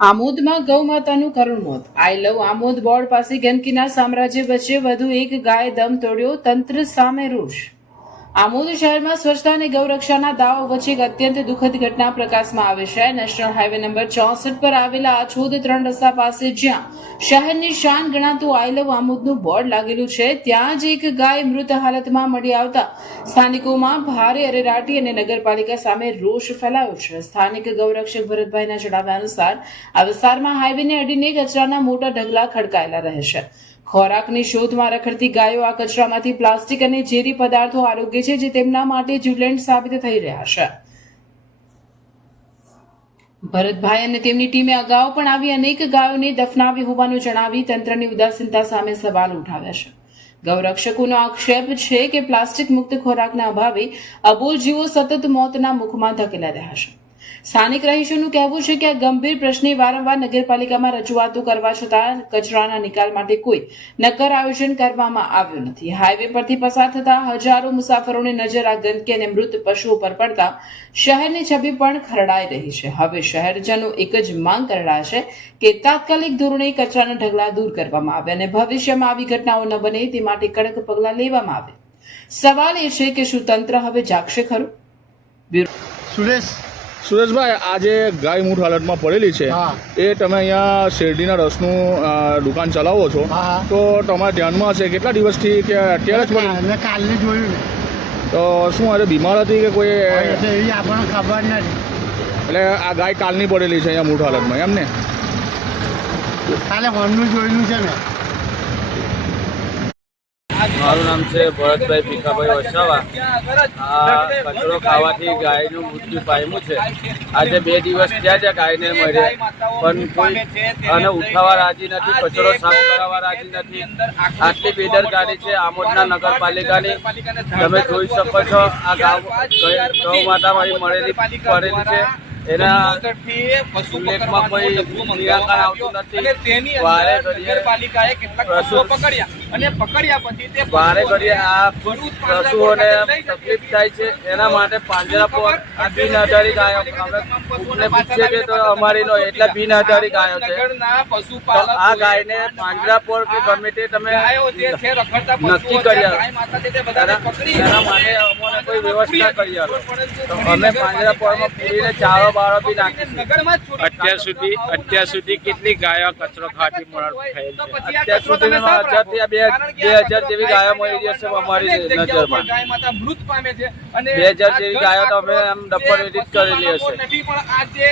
આમોદમાં ગૌ માતાનું કરુણ મોત. આઈ લવ આમોદ બોર્ડ પાસે ગંદકીના સામ્રાજ્ય વચ્ચે વધુ એક ગાય દમ તોડ્યો, તંત્ર સામે રોષ. આમોદ શહેરમાં સ્વચ્છતા અને ગૌરક્ષાના દાવો વચ્ચે એક અત્યંત દુઃખદ ઘટના પ્રકાશમાં આવે છે. નેશનલ હાઈવે નંબર 64 પર આવેલા આછોદ 3 રસ્તા પાસે જ્યાં શહેરની શાન ગણાતું આઈ લવ આમોદનું બોર્ડ લાગેલું છે, ત્યાં જ એક ગાય મૃત હાલતમાં મળી આવતા સ્થાનિકોમાં ભારે અરેરાટી અને નગરપાલિકા સામે રોષ ફેલાયો છે. સ્થાનિક ગૌરક્ષક ભરતભાઈના જણાવ્યા અનુસાર આ વિસ્તારમાં હાઈવેને અડીને કચરાના મોટા ઢગલા ખડકાયેલા રહે છે. ખોરાકની શોધમાં રખડતી ગાયો આ કચરામાંથી પ્લાસ્ટિક અને ઝેરી પદાર્થો આરોગ્ય છે, જે તેમના માટે જીવલેણ સાબિત થઈ રહ્યા છે. ભરતભાઈ અને તેમની ટીમે અગાઉ પણ આવી અનેક ગાયોને દફનાવી હોવાનું જણાવી તંત્રની ઉદાસીનતા સામે સવાલ ઉઠાવ્યા છે. ગૌરક્ષકોનો આક્ષેપ છે કે પ્લાસ્ટિક મુક્ત ખોરાકના અભાવે અબોલ જીવો સતત મોતના મુખમાં ધકેલા રહ્યા છે. સ્થાનિક રહીશોનું કહેવું છે કે આ ગંભીર પ્રશ્ને વારંવાર નગરપાલિકામાં રજૂઆતો કરવા છતાં કચરાના નિકાલ માટે કોઈ નક્કર આયોજન કરવામાં આવ્યું નથી. હાઈવે પરથી પસાર થતા હજારો મુસાફરોની નજર આ ગંદકી અને મૃત પશુઓ પર પડતા શહેરની છબી પણ ખરડાઈ રહી છે. હવે શહેરજનો એક જ માંગ કરી રહ્યા છે કે તાત્કાલિક ધોરણે કચરાના ઢગલા દૂર કરવામાં આવે અને ભવિષ્યમાં આવી ઘટનાઓ ન બને તે માટે કડક પગલાં લેવામાં આવે. સવાલ એ છે કે શું તંત્ર હવે જાગશે ખરું? સુરેશભાઈ, આજે ગાય મૂઠ હાલતમાં પડેલી છે, એ તમે અહીંયા શેરડીના રસનું દુકાન ચલાવો છો, તો તમારા ધ્યાનમાં હશે કેટલા દિવસથી કે અત્યારે જ મેં કાલે જોયું ને. તો શું આજે બીમાર હતી કે કોઈ? એવી આપણને ખબર નથી. એટલે આ ગાય કાલની પડેલી છે અહીંયા મૂઠ હાલતમાં, એમ ને? કાલે હોર્નનું જોયેલું છે મેં. મારું નામ છે ભરતભાઈ ભીખાભાઈ વસાવા. આ કચરો ખાવાથી ગાયનું મૃત્યુ પામ્યું છે. આજે 2 દિવસ થયા છે ગાયને મર્યા, પણ કોઈ અને ઉઠાવવા રાજી નથી, કચરો સાફ કરાવવા રાજી નથી. આટલી બેદરકારી છે આમોદના નગરપાલિકાની. તમે જોઈ શકો છો આ ગૌ માતામાં પડેલી છે, એના ઉલ્લેખમાં કોઈ નિરાકરણ આવતું નથી. વારે ઘડીએ આ પશુઓને તકલીફ થાય છે. એના માટે પાંજરાપોળ બિનઆધારી ગાયો અમે પૂછીએ કે તો અમારી નો એટલે બિનઆધારી ગાયો છે. તો આ ગાયને પાંજરાપોળ કે ગમે તે તમે નક્કી કરી આપો, એના માટે અમને કોઈ વ્યવસ્થા કરી આપો તો અમે પાંજરાપોળમાં પૂરીને ચારો બારો બી નાખીશું. અત્યાર સુધી કેટલી ગાયો કચરો ખાવાથી મરણ થયેલ છે? અત્યાર સુધીમાં 1000 થી 2000 જેવી ગાયો મળી જશે અમારી નજરમાં. 2000 જેવી ગાયો તો અમે આમ ડબ્બર વિધિત કરેલી હશે.